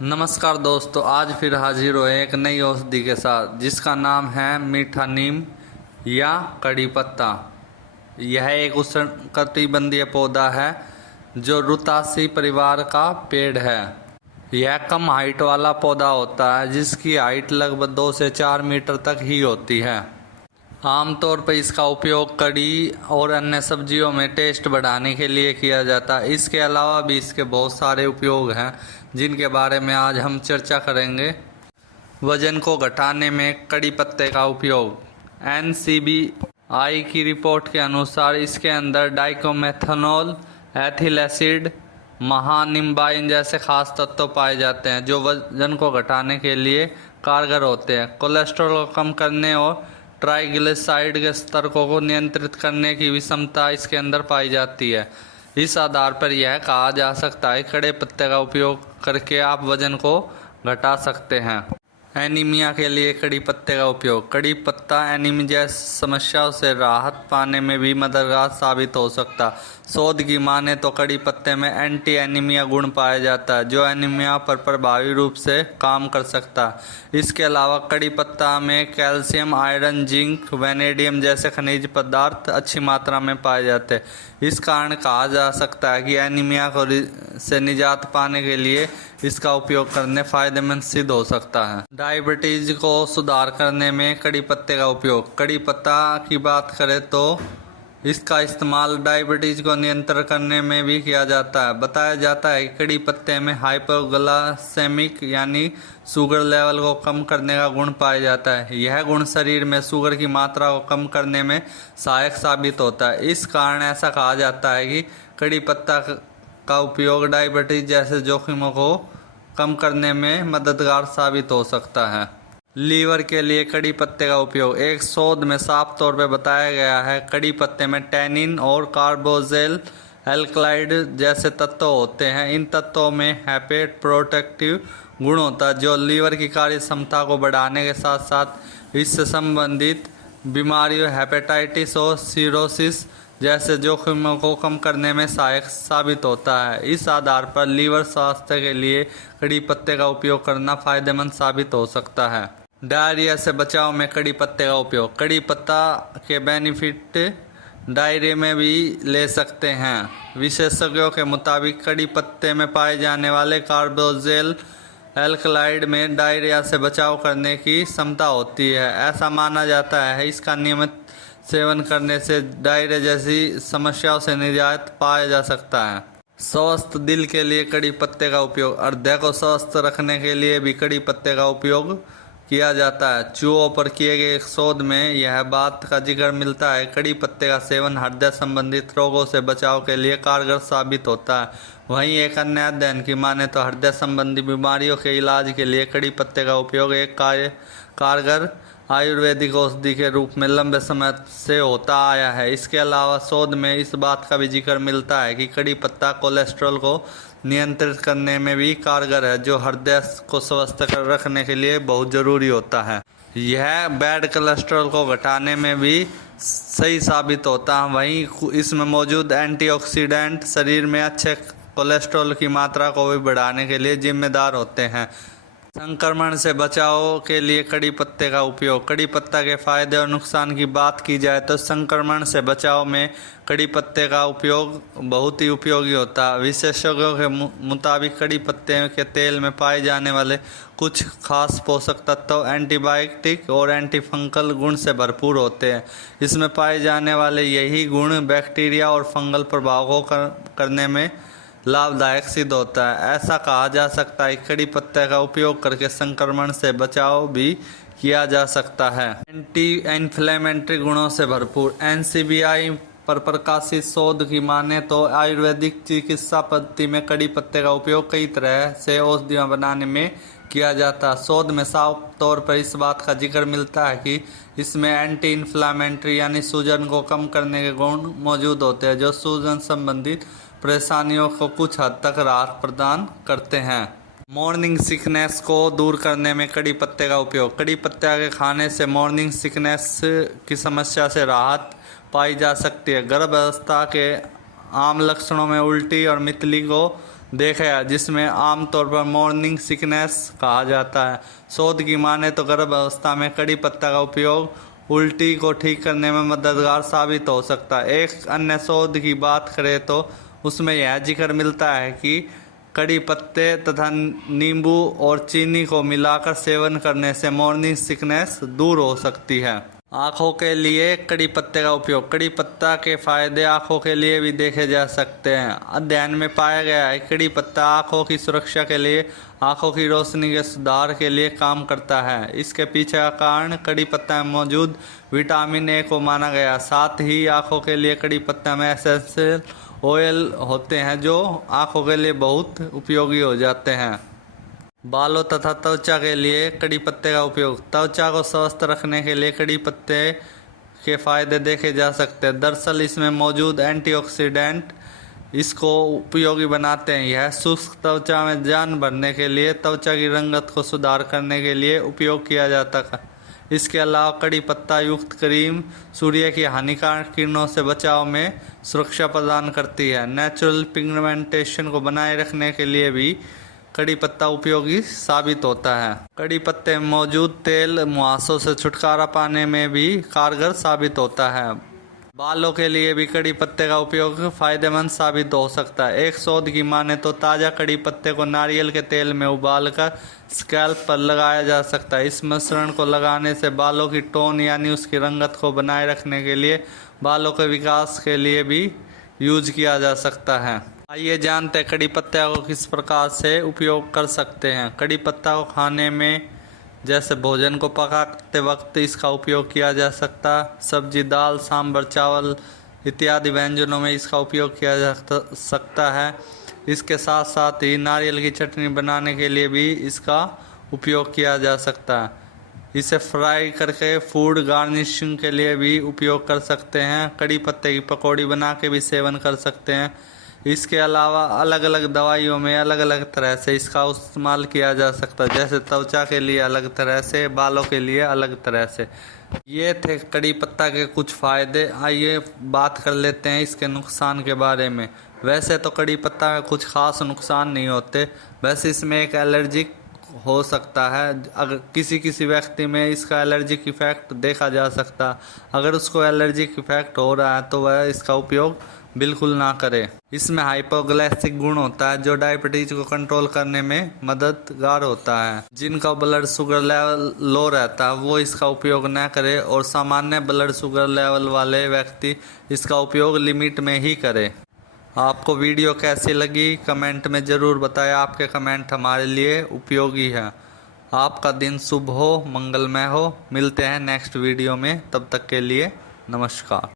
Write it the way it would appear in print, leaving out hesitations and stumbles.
नमस्कार दोस्तों, आज फिर हाजिर हुए एक नई औषधि के साथ जिसका नाम है मीठा नीम या कड़ी पत्ता। यह एक उष्णकटिबंधीय पौधा है जो रुतासी परिवार का पेड़ है। यह कम हाइट वाला पौधा होता है जिसकी हाइट लगभग 2 से 4 मीटर तक ही होती है। आमतौर पर इसका उपयोग कड़ी और अन्य सब्जियों में टेस्ट बढ़ाने के लिए किया जाता है। इसके अलावा भी इसके बहुत सारे उपयोग हैं जिनके बारे में आज हम चर्चा करेंगे। वजन को घटाने में कड़ी पत्ते का उपयोग। NCBI की रिपोर्ट के अनुसार इसके अंदर डाइकोमेथनॉल, एथिल एसिड, महानिम्बाइन जैसे खास तत्व पाए जाते हैं जो वजन को घटाने के लिए कारगर होते हैं। कोलेस्ट्रॉल को कम करने और ट्राइग्लिसराइड के स्तर को नियंत्रित करने की भी क्षमता इसके अंदर पाई जाती है। इस आधार पर यह कहा जा सकता है कड़े पत्ते का उपयोग करके आप वजन को घटा सकते हैं। एनीमिया के लिए कड़ी पत्ते का उपयोग। कड़ी पत्ता एनीमिया जैसी समस्याओं से राहत पाने में भी मददगार साबित हो सकता। शोध की माने तो कड़ी पत्ते में एंटी एनीमिया गुण पाया जाता है जो एनीमिया पर प्रभावी रूप से काम कर सकता है। इसके अलावा कड़ी पत्ता में कैल्शियम, आयरन, जिंक, वेनेडियम जैसे खनिज पदार्थ अच्छी मात्रा में पाए जाते हैं। इस कारण कहा जा सकता है कि एनीमिया से निजात पाने के लिए इसका उपयोग करने फायदेमंद सिद्ध हो सकता है। डायबिटीज को सुधार करने में कड़ी पत्ते का उपयोग। कड़ी पत्ता की बात करें तो इसका इस्तेमाल डायबिटीज को नियंत्रण करने में भी किया जाता है। बताया जाता है कि कड़ी पत्ते में हाइपोग्लाइसेमिक यानी शुगर लेवल को कम करने का गुण पाया जाता है। यह गुण शरीर में शुगर की मात्रा को कम करने में सहायक साबित होता है। इस कारण ऐसा कहा जाता है कि कड़ी पत्ता का उपयोग डायबिटीज जैसे जोखिमों को कम करने में मददगार साबित हो सकता है। लीवर के लिए कड़ी पत्ते का उपयोग। एक शोध में साफ तौर पर बताया गया है कड़ी पत्ते में टैनिन और कार्बोक्सिल एल्कलाइड जैसे तत्व होते हैं। इन तत्वों में हेपेट प्रोटेक्टिव गुण होता है जो लीवर की कार्य क्षमता को बढ़ाने के साथ साथ इससे संबंधित बीमारियों हेपेटाइटिस और सिरोसिस जैसे जोखिमों को कम करने में सहायक साबित होता है। इस आधार पर लीवर स्वास्थ्य के लिए कड़ी पत्ते का उपयोग करना फायदेमंद साबित हो सकता है। डायरिया से बचाव में कड़ी पत्ते का उपयोग। कड़ी पत्ता के बेनिफिट डायरिया में भी ले सकते हैं। विशेषज्ञों के मुताबिक कड़ी पत्ते में पाए जाने वाले कार्बोक्सिल एल्कलाइड में डायरिया से बचाव करने की क्षमता होती है। ऐसा माना जाता है इसका नियमित सेवन करने से डायरिया जैसी समस्याओं से निजात पाया जा सकता है। स्वस्थ दिल के लिए कड़ी पत्ते का उपयोग। हृदय को स्वस्थ रखने के लिए भी कड़ी पत्ते का उपयोग किया जाता है। चूहों पर किए गए एक शोध में यह बात का जिक्र मिलता है कड़ी पत्ते का सेवन हृदय संबंधित रोगों से बचाव के लिए कारगर साबित होता है। वहीं एक अन्य अध्ययन की माने तो हृदय संबंधी बीमारियों के इलाज के लिए कड़ी पत्ते का उपयोग एक कारगर आयुर्वेदिक औषधि के रूप में लंबे समय से होता आया है। इसके अलावा शोध में इस बात का भी जिक्र मिलता है कि कड़ी पत्ता कोलेस्ट्रॉल को नियंत्रित करने में भी कारगर है जो हृदय को स्वस्थ कर रखने के लिए बहुत ज़रूरी होता है। यह बैड कोलेस्ट्रॉल को घटाने में भी सही साबित होता है। वहीं इसमें मौजूद एंटीऑक्सीडेंट शरीर में अच्छे कोलेस्ट्रॉल की मात्रा को भी बढ़ाने के लिए जिम्मेदार होते हैं। संक्रमण से बचाव के लिए कड़ी पत्ते का उपयोग। कड़ी पत्ता के फायदे और नुकसान की बात की जाए तो संक्रमण से बचाव में कड़ी पत्ते का उपयोग बहुत ही उपयोगी होता है। विशेषज्ञों के मुताबिक कड़ी पत्ते के तेल में पाए जाने वाले कुछ खास पोषक तत्व एंटीबायोटिक और एंटीफंगल गुण से भरपूर होते हैं। इसमें पाए जाने वाले यही गुण बैक्टीरिया और फंगल प्रभाव को करने में लाभदायक सिद्ध होता है। ऐसा कहा जा सकता है कड़ी पत्ते का उपयोग करके संक्रमण से बचाव भी किया जा सकता है। एंटी इन्फ्लेमेटरी गुणों से भरपूर। NCBI पर प्रकाशित शोध की माने तो आयुर्वेदिक चिकित्सा पद्धति में कड़ी पत्ते का उपयोग कई तरह से औषधियाँ बनाने में किया जाता है। शोध में साफ तौर पर इस बात का जिक्र मिलता है कि इसमें एंटी इन्फ्लेमेटरी यानी सूजन को कम करने के गुण मौजूद होते हैं जो सूजन संबंधित परेशानियों को कुछ हद तक राहत प्रदान करते हैं। मॉर्निंग सिकनेस को दूर करने में कड़ी पत्ते का उपयोग। कड़ी पत्ते के खाने से मॉर्निंग सिकनेस की समस्या से राहत पाई जा सकती है। गर्भावस्था के आम लक्षणों में उल्टी और मितली को देखा है, जिसमें आमतौर पर मॉर्निंग सिकनेस कहा जाता है। शोध की माने तो गर्भ अवस्था में कड़ी पत्ता का उपयोग उल्टी को ठीक करने में मददगार साबित हो सकता है। एक अन्य शोध की बात करें तो उसमें यह जिक्र मिलता है कि कड़ी पत्ते तथा नींबू और चीनी को मिलाकर सेवन करने से मॉर्निंग सिकनेस दूर हो सकती है। आँखों के लिए कड़ी पत्ते का उपयोग। कड़ी पत्ता के फायदे आँखों के लिए भी देखे जा सकते हैं। अध्ययन में पाया गया है कड़ी पत्ता आँखों की सुरक्षा के लिए, आँखों की रोशनी के सुधार के लिए काम करता है। इसके पीछे का कारण कड़ी पत्ता में मौजूद विटामिन ए को माना गया। साथ ही आँखों के लिए कड़ी पत्ता में एसेंशियल ऑयल होते हैं जो आँखों के लिए बहुत उपयोगी हो जाते हैं। बालों तथा त्वचा के लिए कड़ी पत्ते का उपयोग। त्वचा को स्वस्थ रखने के लिए कड़ी पत्ते के फायदे देखे जा सकते हैं। दरअसल इसमें मौजूद एंटीऑक्सीडेंट इसको उपयोगी बनाते हैं। यह शुष्क त्वचा में जान भरने के लिए, त्वचा की रंगत को सुधार करने के लिए उपयोग किया जाता है। इसके अलावा कड़ी पत्ता युक्त क्रीम सूर्य की हानिकारक किरणों से बचाव में सुरक्षा प्रदान करती है। नेचुरल पिगमेंटेशन को बनाए रखने के लिए भी कड़ी पत्ता उपयोगी साबित होता है। कड़ी पत्ते में मौजूद तेल मुहासों से छुटकारा पाने में भी कारगर साबित होता है। बालों के लिए भी कड़ी पत्ते का उपयोग फायदेमंद साबित हो सकता है। एक शोध की माने तो ताज़ा कड़ी पत्ते को नारियल के तेल में उबालकर स्कैल्प पर लगाया जा सकता है। इस मिश्रण को लगाने से बालों की टोन यानी उसकी रंगत को बनाए रखने के लिए, बालों के विकास के लिए भी यूज किया जा सकता है। आइए जानते हैं कड़ी पत्ते को किस प्रकार से उपयोग कर सकते हैं। कड़ी पत्ता को खाने में जैसे भोजन को पकाते वक्त इसका उपयोग किया जा सकता है। सब्जी, दाल, सांभर, चावल इत्यादि व्यंजनों में इसका उपयोग किया जा सकता है। इसके साथ साथ ही नारियल की चटनी बनाने के लिए भी इसका उपयोग किया जा सकता है। इसे फ्राई करके फूड गार्निशिंग के लिए भी उपयोग कर सकते हैं। कड़ी पत्ते की पकौड़ी बना के भी सेवन कर सकते हैं। इसके अलावा अलग अलग दवाइयों में अलग अलग तरह से इसका इस्तेमाल किया जा सकता है, जैसे त्वचा के लिए अलग तरह से, बालों के लिए अलग तरह से। ये थे कड़ी पत्ता के कुछ फ़ायदे। आइए बात कर लेते हैं इसके नुकसान के बारे में। वैसे तो कड़ी पत्ता में कुछ खास नुकसान नहीं होते, वैसे इसमें एक एलर्जिक हो सकता है। अगर किसी व्यक्ति में इसका एलर्जिक इफेक्ट देखा जा सकता, अगर उसको एलर्जिक इफेक्ट हो रहा है तो वह इसका उपयोग बिल्कुल ना करे। इसमें हाइपोग्लाइसेमिक गुण होता है जो डायबिटीज को कंट्रोल करने में मददगार होता है। जिनका ब्लड शुगर लेवल लो रहता है वो इसका उपयोग न करे और सामान्य ब्लड शुगर लेवल वाले व्यक्ति इसका उपयोग लिमिट में ही करे। आपको वीडियो कैसी लगी कमेंट में ज़रूर बताएं। आपके कमेंट हमारे लिए उपयोगी है। आपका दिन शुभ हो, मंगलमय हो। मिलते हैं नेक्स्ट वीडियो में, तब तक के लिए नमस्कार।